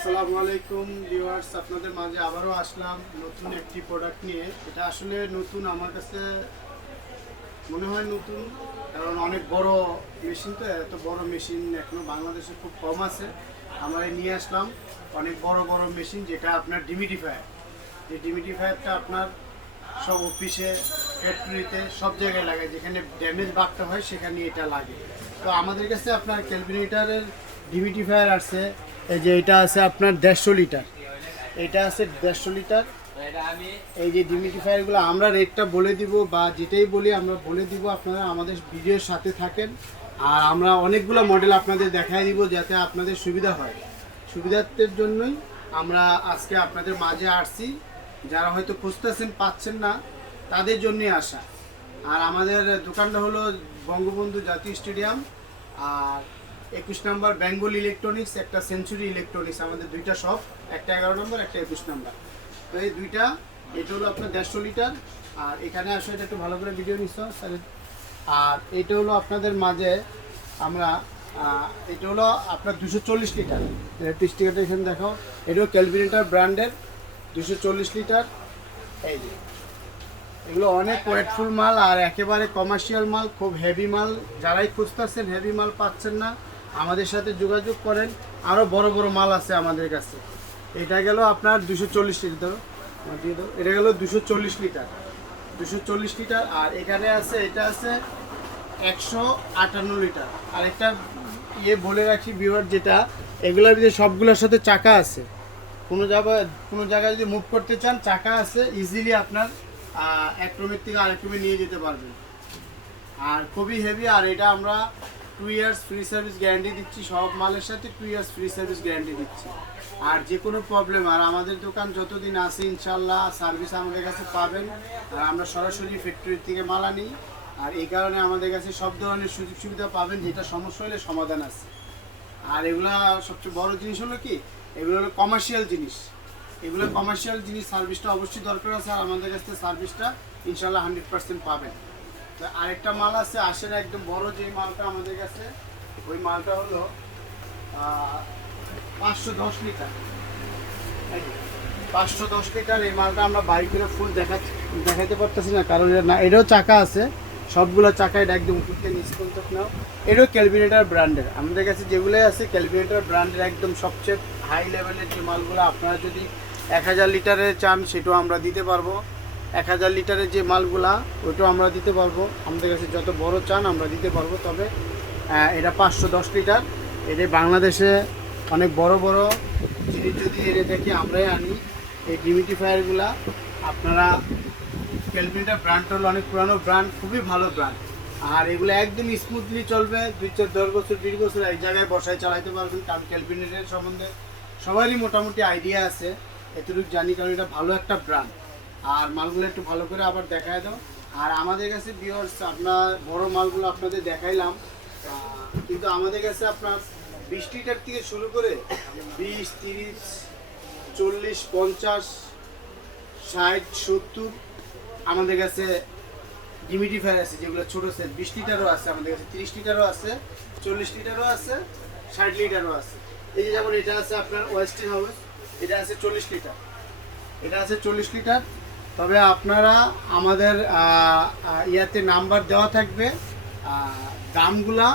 আসসালামু আলাইকুম ভিউয়ার্স, আপনাদের মাঝে আবারও আসলাম নতুন একটি প্রোডাক্ট নিয়ে। এটা আসলে নতুন, আমার কাছে মনে হয় নতুন, কারণ অনেক বড় মেশিন, তো এত বড় মেশিন এখনো বাংলাদেশে খুব কম আছে। আমরা নিয়ে আসলাম অনেক বড় বড় মেশিন, যেটা আপনার ডিমিডিফায়ার। এই ডিমিডিফায়ারটা আপনার সব অফিসে, ফ্যাক্টরিতে, সব জায়গায় লাগে, যেখানে ড্যামেজ বাগটা হয় সেখানে এটা লাগে। তো আমাদের কাছে আপনার ক্যালভিনেটারের ডিমিডিফায়ার আছে। এই যে এটা আছে আপনার 150 লিটার, এটা আছে 150 লিটার। এই যে ডিমিডিফায়ারগুলো আমরা রেটটা বলে দিব, বা যেটাই বলি আমরা বলে দিব, আপনারা আমাদের ভিডিওর সাথে থাকেন। আর আমরা অনেকগুলো মডেল আপনাদের দেখাই দিব, যাতে আপনাদের সুবিধা হয়। সুবিধার্থের জন্যই আমরা আজকে আপনাদের মাঝে আসছি। যারা হয়তো খুঁজতেছেন, পাচ্ছেন না, তাদের জন্যই আসা। আর আমাদের দোকানটা হলো বঙ্গবন্ধু জাতীয় স্টেডিয়াম, আর 21 নম্বর বেঙ্গল ইলেকট্রনিক্স, একটা সেঞ্চুরি ইলেকট্রনিক্স। আমাদের দুইটা শপ, একটা 11 নম্বর, একটা 21 নম্বর। তো এই দুইটা, এটা হলো আপনার 150 লিটার। আর এখানে আসলে এটা একটু ভালো করে ভিডিও নিচ্ছ স্যার। আর এটা হলো আপনাদের মাঝে আমরা এটা হলো আপনার 240 লিটার। স্টিকারটা এখানে দেখাও। এটাও ক্যালভিনেটার ব্র্যান্ডের 240 লিটার। এই যে এগুলো অনেক ওয়েটফুল মাল, আর একেবারে কমার্শিয়াল মাল, খুব হেভি মাল। যারাই খুঁজতেছেন, হেভি মাল পাচ্ছেন না, আমাদের সাথে যোগাযোগ করেন। আরও বড় বড় মাল আছে আমাদের কাছে। এটা গেল আপনার 240 লিটার, দিয়ে দাও। এটা গেল 240 লিটার, 240 লিটার। আর এখানে আছে, এটা আছে 158 লিটার। আর একটা বলে রাখি ভিউয়ার, যেটা এগুলোর ভিতরে সবগুলোর সাথে চাকা আছে। কোনো জায়গায় যদি মুভ করতে চান, চাকা আছে, ইজিলি আপনার এক রুমের থেকে আরেক রুমে নিয়ে যেতে পারবেন। আর খুবই হেভি। আর এটা আমরা 2 ইয়ার্স ফ্রি সার্ভিস গ্যারান্টি দিচ্ছি, সব মালের সাথে 2 ইয়ার্স ফ্রি সার্ভিস গ্যারান্টি দিচ্ছি। আর যে কোনো প্রবলেম, আর আমাদের দোকান যতদিন আছে ইনশাল্লাহ সার্ভিস আমাদের কাছে পাবেন। আর আমরা সরাসরি ফ্যাক্টরির থেকে মাল আনি, আর এই কারণে আমাদের কাছে সব ধরনের সুযোগ সুবিধা পাবেন, যেটা সমস্যা হলে সমাধান আছে। আর এগুলা সবচেয়ে বড় জিনিস হলো কি, এগুলো হলো কমার্শিয়াল জিনিস। এগুলো কমার্শিয়াল জিনিস, সার্ভিসটা অবশ্যই দরকার আছে। আর আমাদের কাছে সার্ভিসটা ইনশাল্লাহ 100% পাবেন। তো আরেকটা মাল আছে, আসেন একদম বড় যে মালটা আমাদের কাছে, ওই মালটা হলো 510 লিটার। 510 লিটার এই মালটা আমরা বাইক করে ফুল দেখাতে পারতেছি না, কারণ না, এটাও চাকা আছে, সবগুলো চাকা। এটা একদম উপর থেকে নিচ পর্যন্ত নাও। এটাও ক্যালভিনেটার ব্র্যান্ডের। আমাদের কাছে যেগুলোই আছে ক্যালভিনেটার ব্র্যান্ডের, একদম সবচেয়ে হাই লেভেলের যে মালগুলো। আপনারা যদি 1000 লিটারের চান, সেটাও আমরা দিতে পারবো। 1000 লিটারের যে মালগুলা, ওইটাও আমরা দিতে পারবো। আমাদের কাছে যত বড় চান আমরা দিতে পারবো। তবে এটা 510 লিটার। এটা বাংলাদেশে অনেক বড় বড় জিনিস যদি এনে থাকি, আমরাই আনি এই ডিমিডিফায়ারগুলা। আপনারা ক্যালভিনেটার ব্র্যান্ডটা হলো অনেক পুরানো ব্র্যান্ড, খুবই ভালো ব্র্যান্ড। আর এগুলো একদম স্মুথলি চলবে, 2-4-10 বছর 20 বছর এক জায়গায় বসায় চালাতে পারবেন। কারণ ক্যালভিনেটার সম্বন্ধে সবারই মোটামুটি আইডিয়া আছে, এতটুকু জানি, কারণ এটা ভালো একটা ব্র্যান্ড। আর মালগুলো একটু ভালো করে আবার দেখায় দাও। আর আমাদের কাছে ভিউয়ার্স, আপনার বড় মালগুলো আপনাদের দেখাইলাম, কিন্তু আমাদের কাছে আপনার 20 লিটার থেকে শুরু করে 20, 30, 40, 50, 60, 70 আমাদের কাছে ডিমিডিফায়ার আছে, যেগুলো ছোটো সাইজ। 20 লিটারও আছে আমাদের কাছে, 30 লিটারও আছে, 40 লিটারও আছে, 60 লিটারও আছে। এই যে যেমন এটা আছে আপনার ওয়েস্টিন হাউস, এটা আছে 40 লিটার, এটা আছে 40 লিটার। তবে আপনারা আমাদের ইয়াতে নাম্বার দেওয়া থাকবে, দামগুলা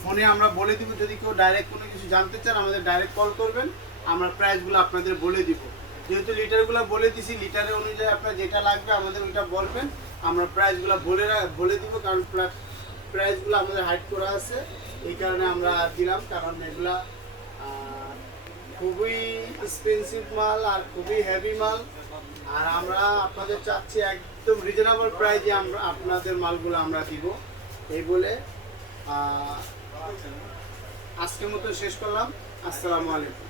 ফোনে আমরা বলে দিব। যদি কেউ ডাইরেক্ট কোনো কিছু জানতে চান, আমাদের ডাইরেক্ট কল করবেন, আমরা প্রাইসগুলো আপনাদের বলে দিব। যেহেতু লিটারগুলো বলে দিছি, লিটারের অনুযায়ী আপনার যেটা লাগবে আমাদের ওইটা বলবেন, আমরা প্রাইসগুলো বলে দিব। কারণ প্রাইসগুলো আমাদের হাইড করা আছে, এই কারণে আমরা দিলাম। কারণ এগুলা খুবই এক্সপেন্সিভ মাল, আর খুবই হেভি মাল। আর আমরা আপনাদের চাচ্ছি একদম রিজনেবল প্রাইসে আমরা আপনাদের মালগুলো আমরা দিব। এই বলে আজকের মতো শেষ করলাম। আসসালামু আলাইকুম।